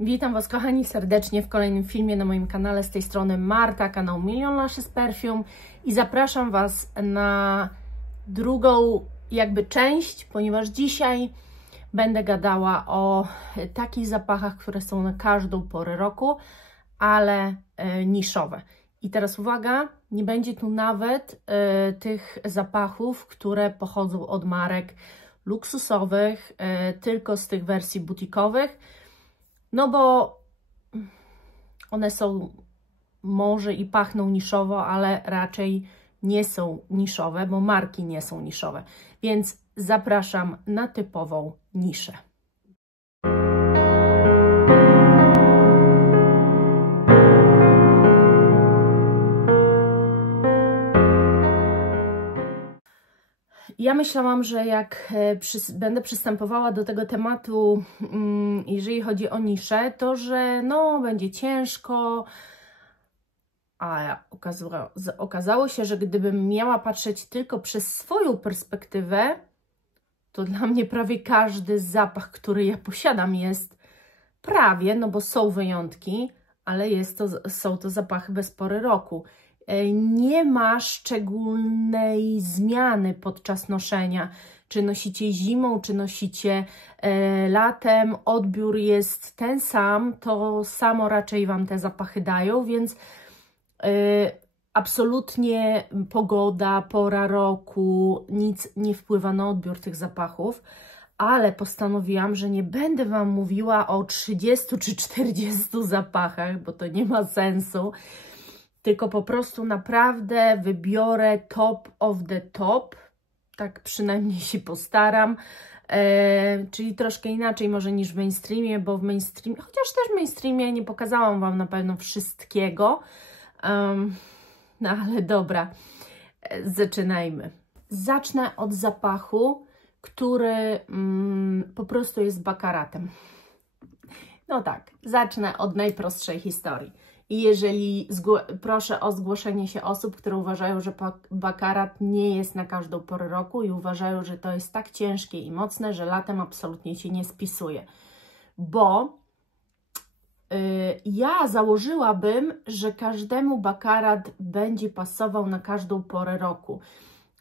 Witam Was kochani serdecznie w kolejnym filmie na moim kanale. Z tej strony Marta, kanał Million Lashes Perfume i zapraszam Was na drugą jakby część, ponieważ dzisiaj będę gadała o takich zapachach, które są na każdą porę roku, ale niszowe. I teraz uwaga, nie będzie tu nawet tych zapachów, które pochodzą od marek luksusowych, tylko z tych wersji butikowych. No bo one są może i pachną niszowo, ale raczej nie są niszowe, bo marki nie są niszowe. Więc zapraszam na typową niszę. Ja myślałam, że jak będę przystępowała do tego tematu, jeżeli chodzi o niszę, to że no będzie ciężko, a okazało się, że gdybym miała patrzeć tylko przez swoją perspektywę, to dla mnie prawie każdy zapach, który ja posiadam, jest prawie, no bo są wyjątki, ale są to zapachy bez pory roku. Nie ma szczególnej zmiany podczas noszenia, czy nosicie zimą, czy nosicie latem, odbiór jest ten sam, to samo raczej Wam te zapachy dają, więc absolutnie pogoda, pora roku, nic nie wpływa na odbiór tych zapachów, ale postanowiłam, że nie będę Wam mówiła o 30 czy 40 zapachach, bo to nie ma sensu, tylko po prostu naprawdę wybiorę top of the top, tak przynajmniej się postaram, czyli troszkę inaczej może niż w mainstreamie, bo w mainstreamie, chociaż też w mainstreamie nie pokazałam Wam na pewno wszystkiego, no ale dobra, zaczynajmy. Zacznę od zapachu, który po prostu jest bakaratem. No tak, zacznę od najprostszej historii. I jeżeli proszę o zgłoszenie się osób, które uważają, że bakarat nie jest na każdą porę roku i uważają, że to jest tak ciężkie i mocne, że latem absolutnie się nie spisuje. Bo ja założyłabym, że każdemu bakarat będzie pasował na każdą porę roku.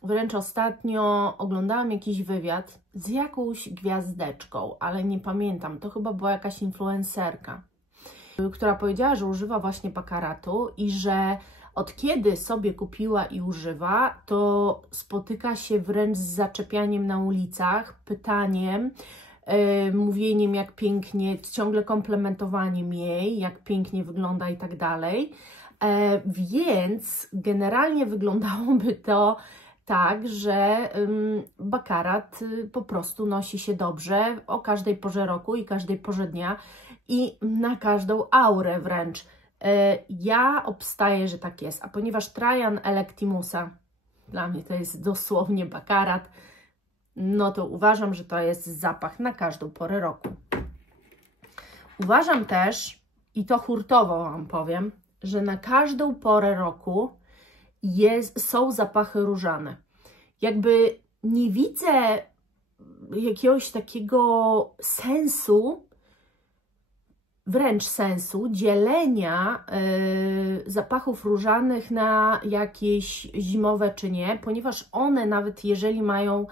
Wręcz ostatnio oglądałam jakiś wywiad z jakąś gwiazdeczką, ale nie pamiętam, to chyba była jakaś influencerka, która powiedziała, że używa właśnie bakaratu i że od kiedy sobie kupiła i używa, to spotyka się wręcz z zaczepianiem na ulicach, pytaniem, mówieniem jak pięknie, ciągle komplementowaniem jej, jak pięknie wygląda i tak dalej. Więc generalnie wyglądałoby to tak, że bakarat po prostu nosi się dobrze o każdej porze roku i każdej porze dnia i na każdą aurę wręcz. Ja obstaję, że tak jest, a ponieważ Trajan Electimusa dla mnie to jest dosłownie bakarat, no to uważam, że to jest zapach na każdą porę roku. Uważam też, i to hurtowo Wam powiem, że na każdą porę roku są zapachy różane. Jakby nie widzę jakiegoś takiego sensu, wręcz sensu dzielenia zapachów różanych na jakieś zimowe czy nie, ponieważ one nawet jeżeli mają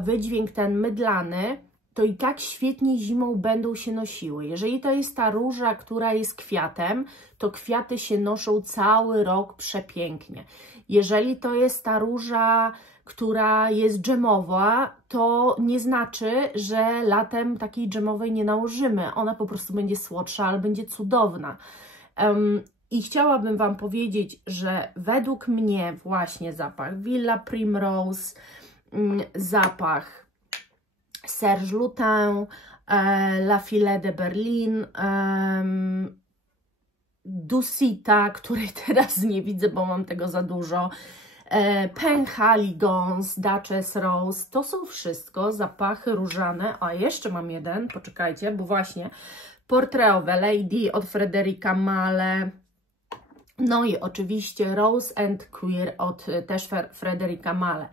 wydźwięk ten mydlany, to i tak świetnie zimą będą się nosiły. Jeżeli to jest ta róża, która jest kwiatem, to kwiaty się noszą cały rok przepięknie. Jeżeli to jest ta róża, która jest dżemowa, to nie znaczy, że latem takiej dżemowej nie nałożymy. Ona po prostu będzie słodsza, ale będzie cudowna. I chciałabym Wam powiedzieć, że według mnie właśnie zapach Villa Primrose, zapach Serge Lutens, La Fille de Berlin, Dusita, której teraz nie widzę, bo mam tego za dużo, Penhaligon's, Duchess Rose, to są wszystko zapachy różane. A jeszcze mam jeden, poczekajcie, bo właśnie Portrait of a Lady od Frederica Malle, No i oczywiście Rose and Queer od też Frederica Malle.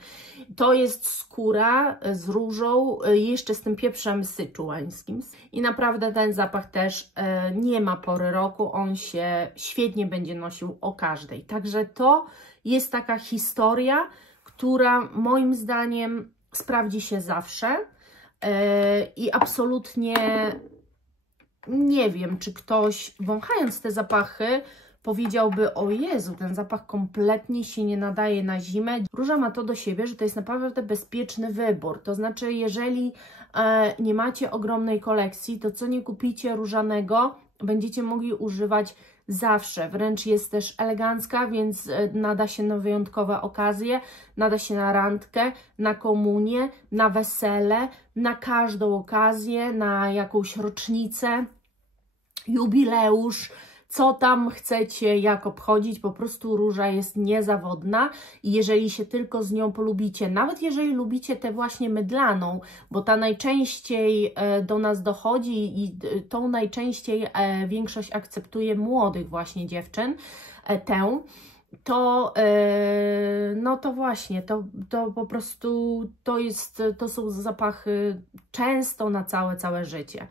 To jest skóra z różą, jeszcze z tym pieprzem syczuańskim. I naprawdę ten zapach też nie ma pory roku, on się świetnie będzie nosił o każdej. Także to jest taka historia, która moim zdaniem sprawdzi się zawsze i absolutnie nie wiem, czy ktoś wąchając te zapachy powiedziałby: o Jezu, ten zapach kompletnie się nie nadaje na zimę. Róża ma to do siebie, że to jest naprawdę bezpieczny wybór. To znaczy, jeżeli nie macie ogromnej kolekcji, to co nie kupicie różanego, będziecie mogli używać zawsze. Wręcz jest też elegancka, więc nada się na wyjątkowe okazje, nada się na randkę, na komunię, na wesele, na każdą okazję, na jakąś rocznicę, jubileusz, co tam chcecie, jak obchodzić. Po prostu róża jest niezawodna i jeżeli się tylko z nią polubicie, nawet jeżeli lubicie tę właśnie mydlaną, bo ta najczęściej do nas dochodzi i tą najczęściej większość akceptuje młodych właśnie dziewczyn, no to właśnie, to po prostu to są zapachy często na całe życie.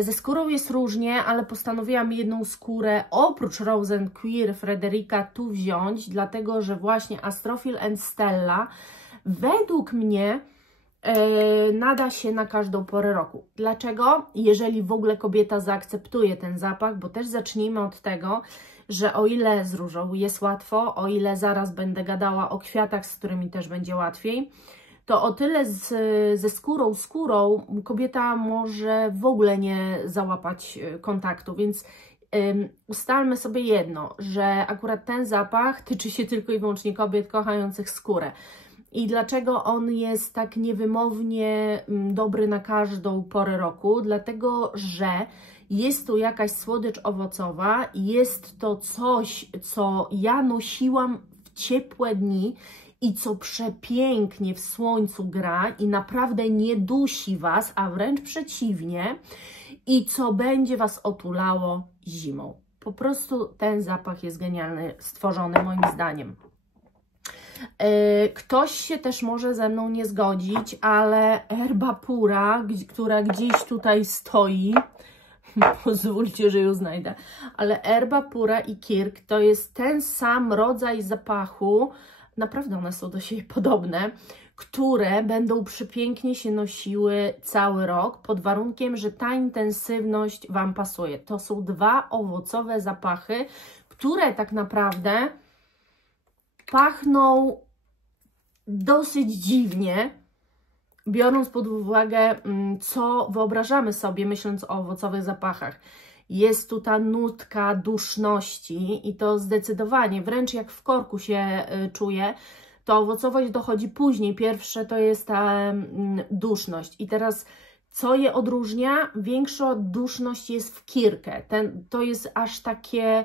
Ze skórą jest różnie, ale postanowiłam jedną skórę oprócz Rose and Queer Frederica tu wziąć, dlatego że właśnie Astrophil and Stella według mnie nada się na każdą porę roku. Dlaczego? Jeżeli w ogóle kobieta zaakceptuje ten zapach, bo też zacznijmy od tego, że o ile z różą jest łatwo, o ile zaraz będę gadała o kwiatach, z którymi też będzie łatwiej, to o tyle ze skórą kobieta może w ogóle nie załapać kontaktu, więc ustalmy sobie jedno, że akurat ten zapach tyczy się tylko i wyłącznie kobiet kochających skórę. I dlaczego on jest tak niewymownie dobry na każdą porę roku? Dlatego, że jest tu jakaś słodycz owocowa, jest to coś, co ja nosiłam w ciepłe dni i co przepięknie w słońcu gra i naprawdę nie dusi Was, a wręcz przeciwnie, i co będzie Was otulało zimą. Po prostu ten zapach jest genialny, stworzony moim zdaniem. Ktoś się też może ze mną nie zgodzić, ale Herba Pura, która gdzieś tutaj stoi, pozwólcie, że ją znajdę, ale Herba Pura i Kirk to jest ten sam rodzaj zapachu, naprawdę one są do siebie podobne, które będą przepięknie się nosiły cały rok, pod warunkiem, że ta intensywność Wam pasuje. To są dwa owocowe zapachy, które tak naprawdę pachną dosyć dziwnie, biorąc pod uwagę, co wyobrażamy sobie, myśląc o owocowych zapachach. Jest tu ta nutka duszności i to zdecydowanie, wręcz jak w korku się czuje, to owocowość dochodzi później. Pierwsze to jest ta duszność. I teraz co je odróżnia? Większa duszność jest w Kirkę. To jest aż takie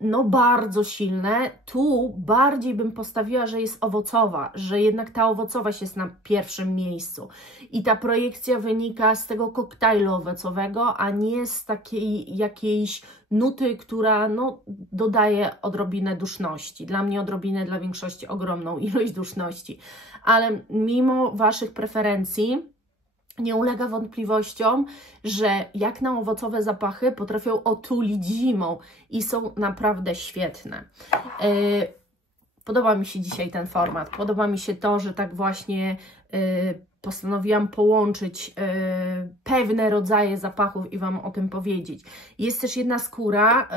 no bardzo silne. Tu bardziej bym postawiła, że jest owocowa, że jednak ta owocowość jest na pierwszym miejscu. I ta projekcja wynika z tego koktajlu owocowego, a nie z takiej jakiejś nuty, która no, dodaje odrobinę duszności. Dla mnie odrobinę, dla większości ogromną ilość duszności. Ale mimo Waszych preferencji nie ulega wątpliwościom, że jak na owocowe zapachy potrafią otulić zimą i są naprawdę świetne. Podoba mi się dzisiaj ten format. Podoba mi się to, że tak właśnie postanowiłam połączyć pewne rodzaje zapachów i Wam o tym powiedzieć. Jest też jedna skóra,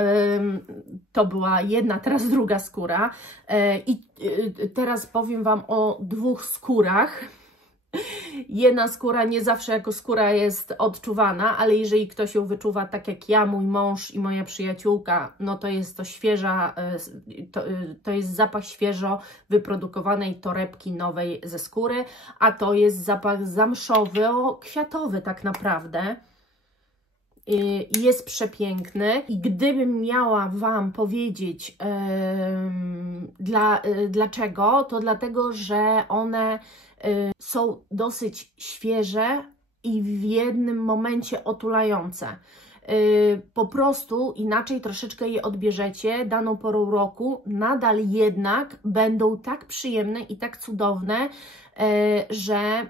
to była jedna, teraz druga skóra i teraz powiem Wam o dwóch skórach. Jedna skóra nie zawsze jako skóra jest odczuwana, ale jeżeli ktoś ją wyczuwa tak jak ja, mój mąż i moja przyjaciółka, no to jest to świeża, to jest zapach świeżo wyprodukowanej torebki nowej ze skóry, a to jest zapach zamszowy-kwiatowy tak naprawdę. Jest przepiękny i gdybym miała Wam powiedzieć dlaczego, to dlatego, że one są dosyć świeże i w jednym momencie otulające. po prostu inaczej troszeczkę je odbierzecie daną porą roku, nadal jednak będą tak przyjemne i tak cudowne, że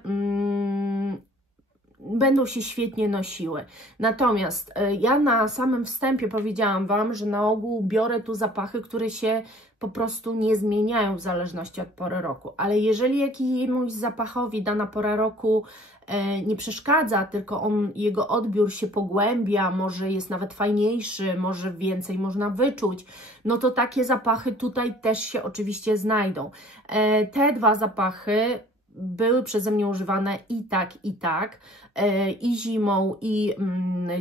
będą się świetnie nosiły. Natomiast ja na samym wstępie powiedziałam Wam, że na ogół biorę tu zapachy, które się po prostu nie zmieniają w zależności od pory roku. Ale jeżeli jakiemuś zapachowi dana pora roku nie przeszkadza, tylko jego odbiór się pogłębia, może jest nawet fajniejszy, może więcej można wyczuć, no to takie zapachy tutaj też się oczywiście znajdą. Te dwa zapachy były przeze mnie używane i tak, i zimą, i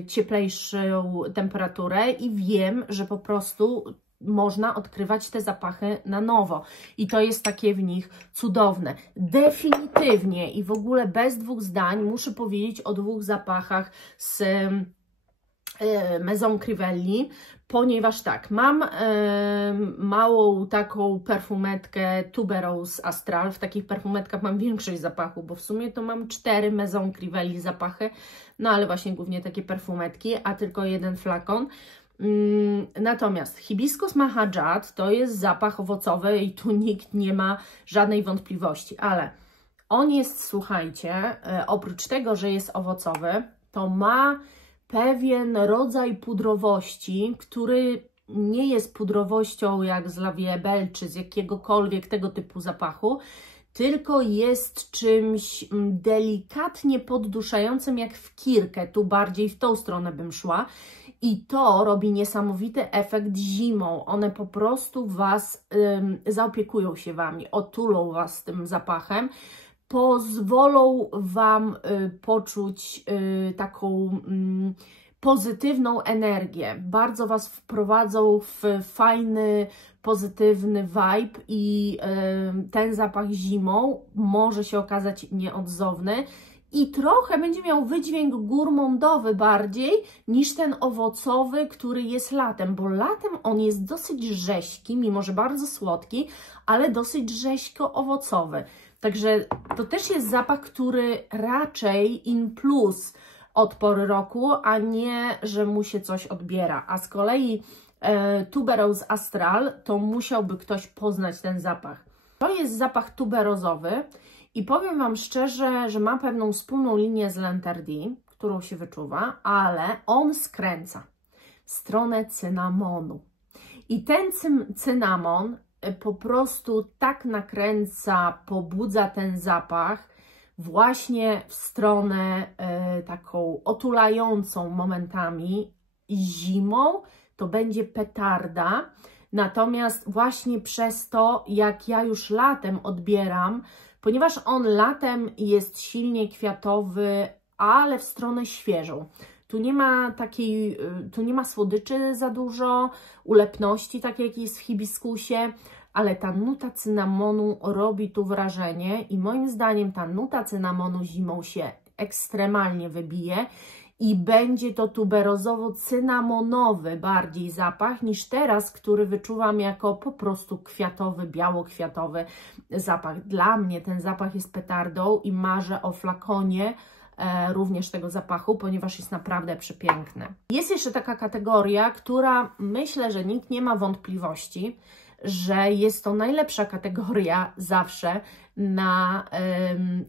cieplejszą temperaturę i wiem, że po prostu można odkrywać te zapachy na nowo i to jest takie w nich cudowne. Definitywnie i w ogóle bez dwóch zdań muszę powiedzieć o dwóch zapachach z Maison Crivelli, ponieważ tak, mam małą taką perfumetkę Tuberose Astral. W takich perfumetkach mam większość zapachów, bo w sumie to mam 4 Maison Crivelli zapachy, no ale właśnie głównie takie perfumetki, a tylko jeden flakon. Natomiast Hibiscus Mahajat to jest zapach owocowy i tu nikt nie ma żadnej wątpliwości, ale on jest, słuchajcie, oprócz tego, że jest owocowy, to ma pewien rodzaj pudrowości, który nie jest pudrowością jak z La Vie Belle czy z jakiegokolwiek tego typu zapachu, tylko jest czymś delikatnie podduszającym jak w kirkę, tu bardziej w tą stronę bym szła i to robi niesamowity efekt zimą. One po prostu Was zaopiekują się Wami, otulą Was tym zapachem, pozwolą Wam poczuć taką pozytywną energię. Bardzo Was wprowadzą w fajny, pozytywny vibe i ten zapach zimą może się okazać nieodzowny i trochę będzie miał wydźwięk gourmandowy bardziej niż ten owocowy, który jest latem, bo latem on jest dosyć rześki, mimo że bardzo słodki, ale dosyć rześko-owocowy. Także to też jest zapach, który raczej in plus od pory roku, a nie, że mu się coś odbiera. A z kolei Tuberose Astral, to musiałby ktoś poznać ten zapach. To jest zapach tuberozowy i powiem Wam szczerze, że ma pewną wspólną linię z L'Interdit, którą się wyczuwa, ale on skręca w stronę cynamonu. I ten cynamon po prostu tak nakręca, pobudza ten zapach właśnie w stronę taką otulającą momentami. Zimą to będzie petarda, natomiast właśnie przez to, jak ja już latem odbieram, ponieważ on latem jest silnie kwiatowy, ale w stronę świeżą. Tu nie ma słodyczy za dużo, ulepności, tak jak jest w hibiskusie, ale ta nuta cynamonu robi tu wrażenie i moim zdaniem ta nuta cynamonu zimą się ekstremalnie wybije i będzie to tuberozowo-cynamonowy bardziej zapach niż teraz, który wyczuwam jako po prostu kwiatowy, biało-kwiatowy zapach. Dla mnie ten zapach jest petardą i marzę o flakonie również tego zapachu, ponieważ jest naprawdę przepiękny. Jest jeszcze taka kategoria, która myślę, że nikt nie ma wątpliwości, że jest to najlepsza kategoria zawsze na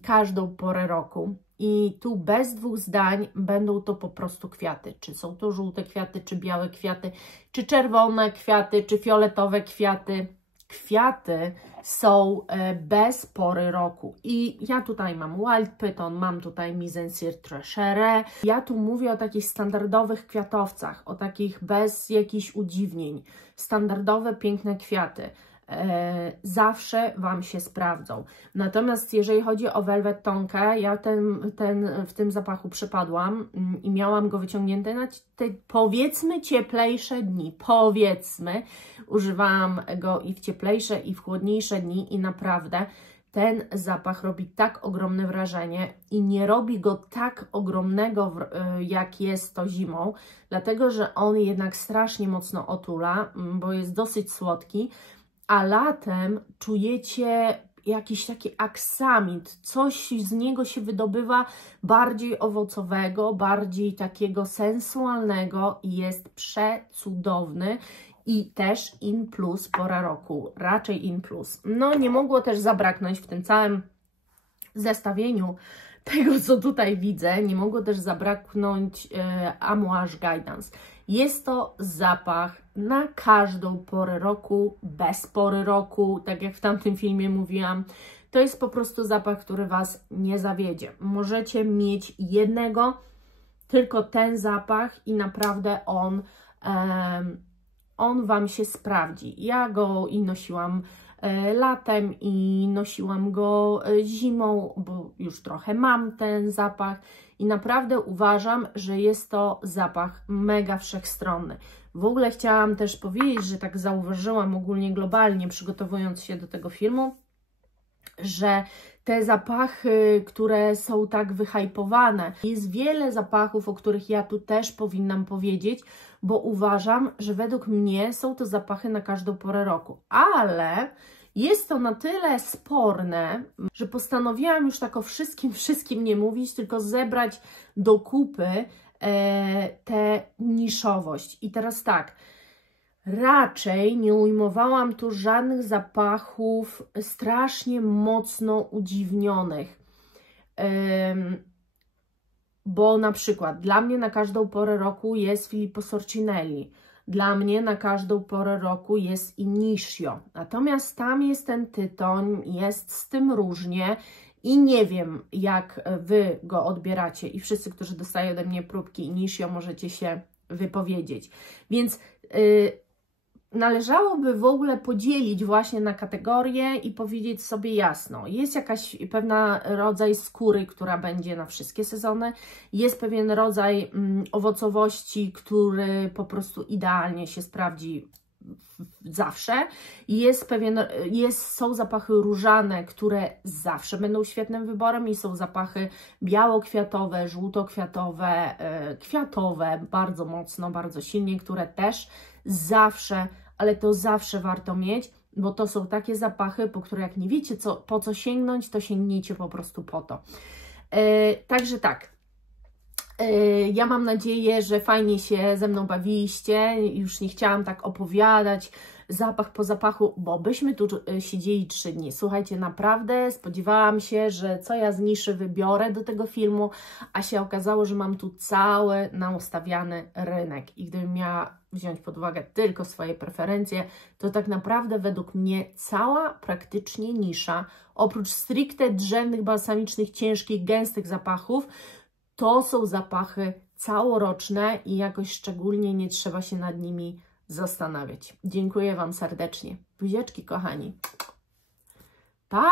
każdą porę roku. I tu bez dwóch zdań będą to po prostu kwiaty. Czy są to żółte kwiaty, czy białe kwiaty, czy czerwone kwiaty, czy fioletowe kwiaty. Kwiaty są bez pory roku. I ja tutaj mam Wild Python, mam tutaj Mise en Cire Trecherę. Ja tu mówię o takich standardowych kwiatowcach, o takich bez jakichś udziwnień. Standardowe, piękne kwiaty. Zawsze Wam się sprawdzą. Natomiast jeżeli chodzi o Velvet Tonkę, ja w tym zapachu przepadłam i miałam go wyciągnięty na te powiedzmy cieplejsze dni. Powiedzmy, używałam go i w cieplejsze i w chłodniejsze dni i naprawdę ten zapach robi tak ogromne wrażenie i nie robi go tak ogromnego, jak jest to zimą, dlatego że on jednak strasznie mocno otula, bo jest dosyć słodki, a latem czujecie jakiś taki aksamit, coś z niego się wydobywa bardziej owocowego, bardziej takiego sensualnego i jest przecudowny. I też in plus pora roku, raczej in plus. No nie mogło też zabraknąć w tym całym zestawieniu tego, co tutaj widzę, nie mogło też zabraknąć Amouage Guidance. Jest to zapach na każdą porę roku, bez pory roku, tak jak w tamtym filmie mówiłam. To jest po prostu zapach, który Was nie zawiedzie. Możecie mieć jednego, tylko ten zapach i naprawdę on Wam się sprawdzi. Ja go i nosiłam latem i nosiłam go zimą, bo już trochę mam ten zapach i naprawdę uważam, że jest to zapach mega wszechstronny. W ogóle chciałam też powiedzieć, że tak zauważyłam ogólnie globalnie, przygotowując się do tego filmu, że te zapachy, które są tak wyhypowane, jest wiele zapachów, o których ja tu też powinnam powiedzieć, bo uważam, że według mnie są to zapachy na każdą porę roku, ale jest to na tyle sporne, że postanowiłam już tak o wszystkim nie mówić, tylko zebrać do kupy tę niszowość. I teraz tak, raczej nie ujmowałam tu żadnych zapachów strasznie mocno udziwnionych, bo na przykład dla mnie na każdą porę roku jest Filippo Sorcinelli, dla mnie na każdą porę roku jest Initio, natomiast tam jest ten tytoń, jest z tym różnie i nie wiem, jak Wy go odbieracie i wszyscy, którzy dostają ode mnie próbki Initio, możecie się wypowiedzieć, więc należałoby w ogóle podzielić właśnie na kategorie i powiedzieć sobie jasno, jest jakaś pewna rodzaj skóry, która będzie na wszystkie sezony, jest pewien rodzaj owocowości, który po prostu idealnie się sprawdzi zawsze, są zapachy różane, które zawsze będą świetnym wyborem i są zapachy białokwiatowe, żółtokwiatowe, kwiatowe, bardzo mocno, bardzo silnie, które też zawsze, ale to zawsze warto mieć, bo to są takie zapachy, po które jak nie wiecie po co sięgnąć, to sięgnijcie po prostu po to. Także tak. Ja mam nadzieję, że fajnie się ze mną bawiliście. Już nie chciałam tak opowiadać zapach po zapachu, bo byśmy tu siedzieli 3 dni. Słuchajcie, naprawdę spodziewałam się, że co ja z niszy wybiorę do tego filmu, a się okazało, że mam tu cały naustawiany rynek. I gdybym miała wziąć pod uwagę tylko swoje preferencje, to tak naprawdę według mnie cała praktycznie nisza, oprócz stricte drzewnych, balsamicznych, ciężkich, gęstych zapachów, to są zapachy całoroczne i jakoś szczególnie nie trzeba się nad nimi zastanawiać. Dziękuję Wam serdecznie. Buziaczki kochani. Pa!